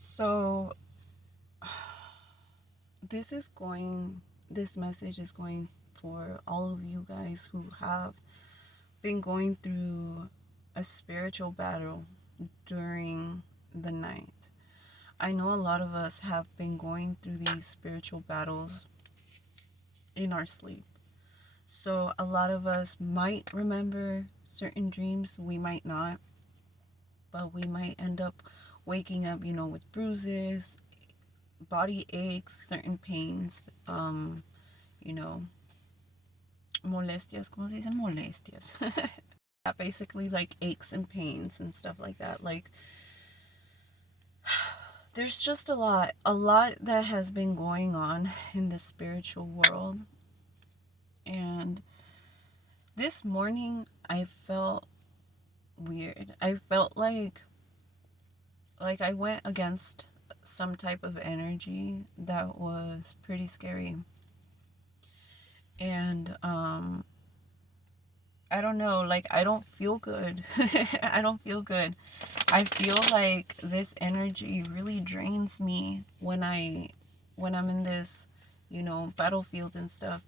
So this message is going for all of you guys who have been going through a spiritual battle during the night. I know a lot of us have been going through these spiritual battles in our sleep. So a lot of us might remember certain dreams, we might not, but we might end up waking up, with bruises, body aches, certain pains, you know, molestias, ¿cómo se dice? Molestias. Yeah, basically like aches and pains and stuff like that. Like, there's just a lot that has been going on in the spiritual world. And this morning I felt weird. I felt like I went against some type of energy that was pretty scary. And I don't know, like I don't feel good. I don't feel good. I feel like this energy really drains me when I'm in this, battlefield and stuff.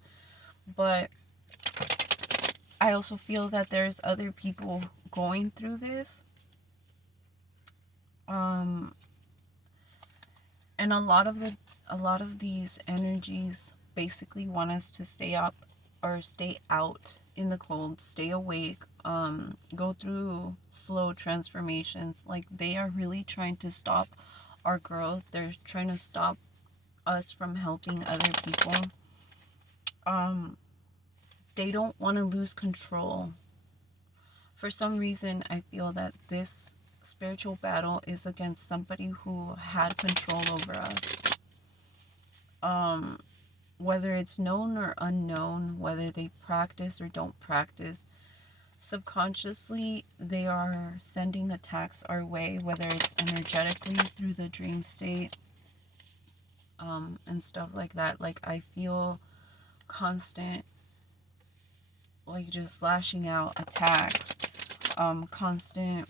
But I also feel that there's other people going through this. And a lot of these energies basically want us to stay up or stay out in the cold, stay awake, go through slow transformations. Like, they are really trying to stop our growth. They're trying to stop us from helping other people. They don't want to lose control. For some reason, I feel that this spiritual battle is against somebody who had control over us. Whether it's known or unknown, whether they practice or don't practice, subconsciously they are sending attacks our way, whether it's energetically through the dream state, and stuff like that. Like, I feel constant, like, just lashing out attacks, constant,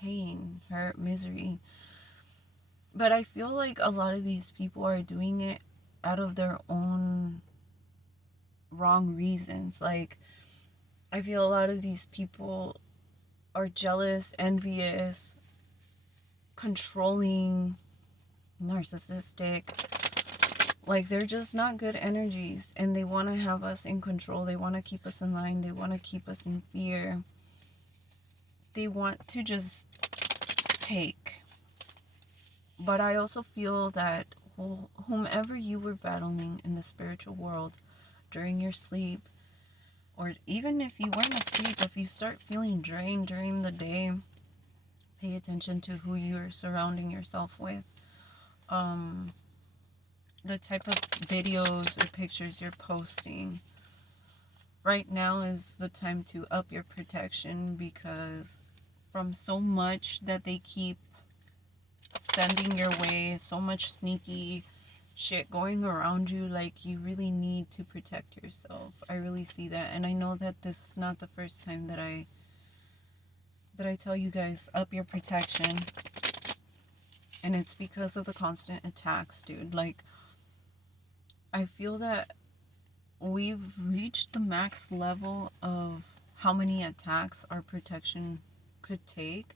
pain, hurt, misery. But I feel like a lot of these people are doing it out of their own wrong reasons. Like, I feel a lot of these people are jealous, envious, controlling, narcissistic. Like, they're just not good energies, and they want to have us in control. They want to keep us in line. They want to keep us in fear. They want to just take. But I also feel that whomever you were battling in the spiritual world during your sleep, or even if you weren't asleep, if you start feeling drained during the day, pay attention to who you're surrounding yourself with. The type of videos or pictures you're posting. Right now is the time to up your protection, because from so much that they keep sending your way, so much sneaky shit going around you, like, you really need to protect yourself. I really see that. And I know that this is not the first time that I tell you guys, up your protection. And it's because of the constant attacks, dude. Like, I feel that we've reached the max level of how many attacks our protection could take.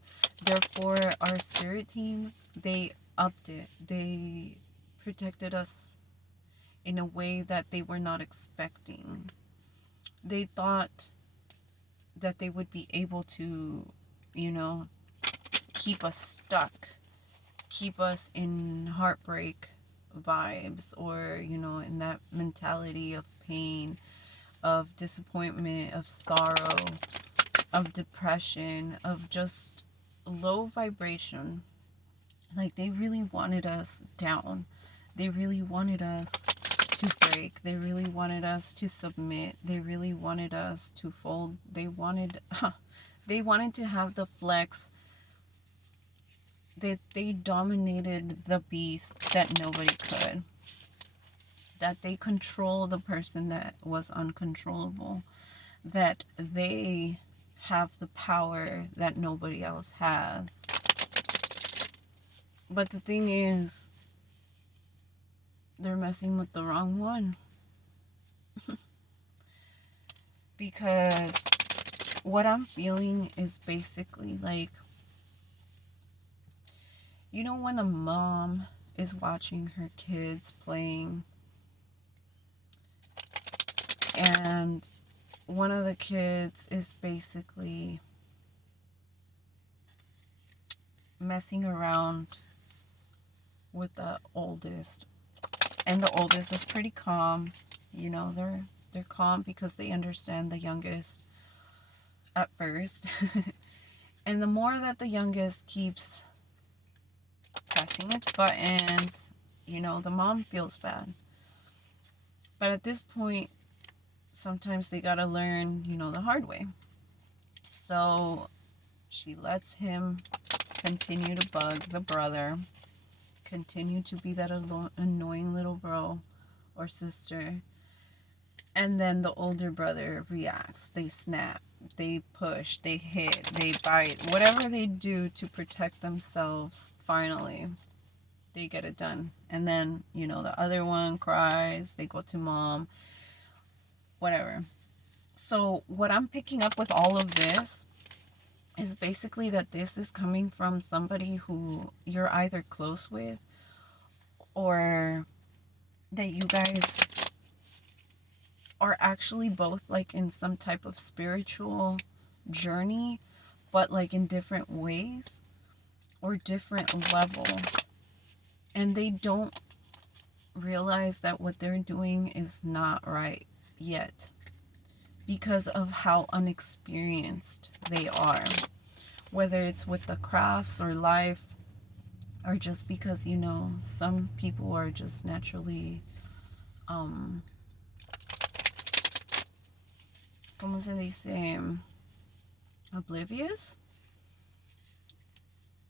Therefore, our spirit team, they upped it. They protected us in a way that they were not expecting. They thought that they would be able to, keep us stuck, keep us in heartbreak vibes, or, in that mentality of pain, of disappointment, of sorrow, of depression, of just low vibration. Like, they really wanted us down. They really wanted us to break. They really wanted us to submit. They really wanted us to fold. They wanted to have the flex. They dominated the beast that nobody could. That they control the person that was uncontrollable. That they have the power that nobody else has. But the thing is, they're messing with the wrong one. Because what I'm feeling is basically like, you know, when a mom is watching her kids playing and one of the kids is basically messing around with the oldest, and the oldest is pretty calm. You know, they're calm because they understand the youngest at first. And the more that the youngest keeps pressing its buttons, you know, the mom feels bad. But at this point, sometimes they gotta learn, you know, the hard way. So she lets him continue to bug the brother, continue to be that annoying little bro or sister. And then the older brother reacts. They snap, they push, they hit, they bite, whatever they do to protect themselves. Finally, they get it done. And then, you know, the other one cries, they go to mom, whatever. So what I'm picking up with all of this is basically that this is coming from somebody who you're either close with, or that you guys are actually both like in some type of spiritual journey, but like in different ways or different levels. And they don't realize that what they're doing is not right yet, because of how unexperienced they are, whether it's with the crafts or life, or just because, you know, some people are just naturally ¿cómo se dice? Oblivious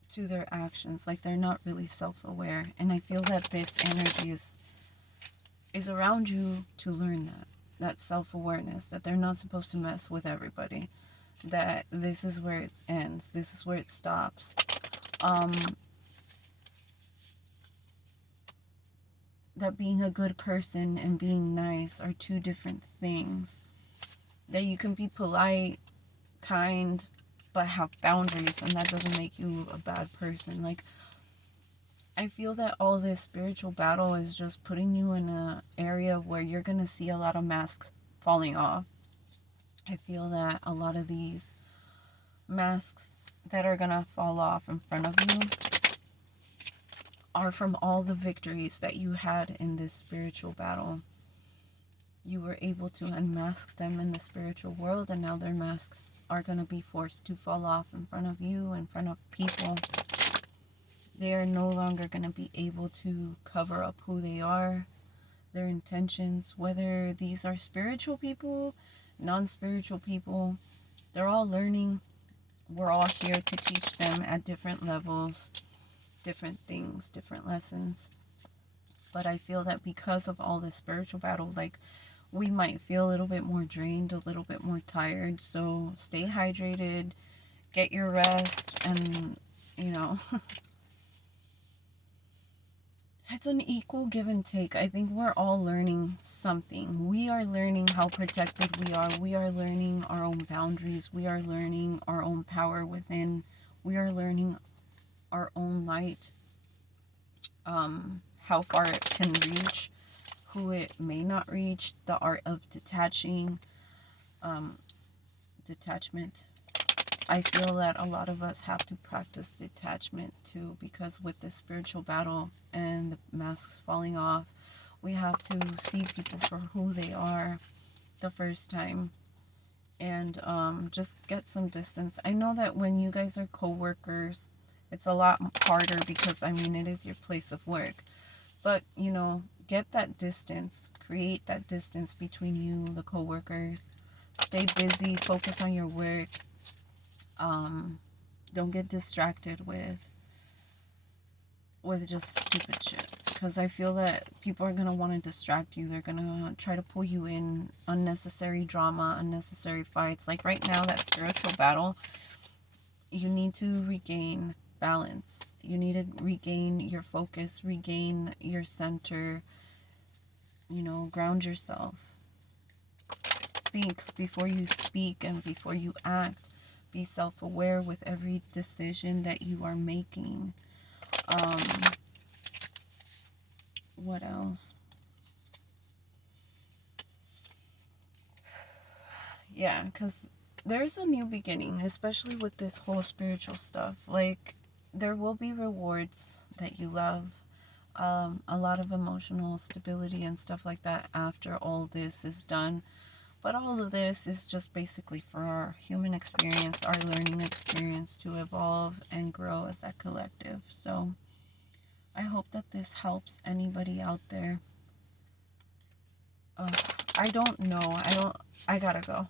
to their actions. Like, they're not really self-aware. And I feel that this energy is around you to learn that self-awareness, that they're not supposed to mess with everybody, that this is where it ends, this is where it stops. That being a good person and being nice are two different things. That you can be polite, kind, but have boundaries, and that doesn't make you a bad person. Like, I feel that all this spiritual battle is just putting you in an area where you're going to see a lot of masks falling off. I feel that a lot of these masks that are going to fall off in front of you are from all the victories that you had in this spiritual battle. You were able to unmask them in the spiritual world, and now their masks are going to be forced to fall off in front of you, in front of people. They are no longer going to be able to cover up who they are, their intentions, whether these are spiritual people, non-spiritual people. They're all learning. We're all here to teach them at different levels, different things, different lessons. But I feel that because of all this spiritual battle, like, we might feel a little bit more drained, a little bit more tired. So stay hydrated, get your rest, and, you know, it's an equal give and take. I think we're all learning something. We are learning how protected we are. We are learning our own boundaries. We are learning our own power within. We are learning our own light, how far it can reach, who it may not reach, the art of detachment. I feel that a lot of us have to practice detachment too, because with the spiritual battle and the masks falling off, we have to see people for who they are the first time, and just get some distance. I know that when you guys are co-workers, it's a lot harder because, I mean, it is your place of work. But, you know, get that distance. Create that distance between you, the co-workers. Stay busy. Focus on your work. Don't get distracted with just stupid shit. because I feel that people are going to want to distract you. They're going to try to pull you in unnecessary drama, unnecessary fights. Like right now, that spiritual battle, you need to regain balance. You need to regain your focus, regain your center, you know, ground yourself. Think before you speak and before you act. Be self-aware with every decision that you are making. What else? Yeah, because there's a new beginning, especially with this whole spiritual stuff. Like, there will be rewards that you love, a lot of emotional stability and stuff like that after all this is done. But all of this is just basically for our human experience, our learning experience to evolve and grow as a collective. So I hope that this helps anybody out there. I don't know. I gotta go.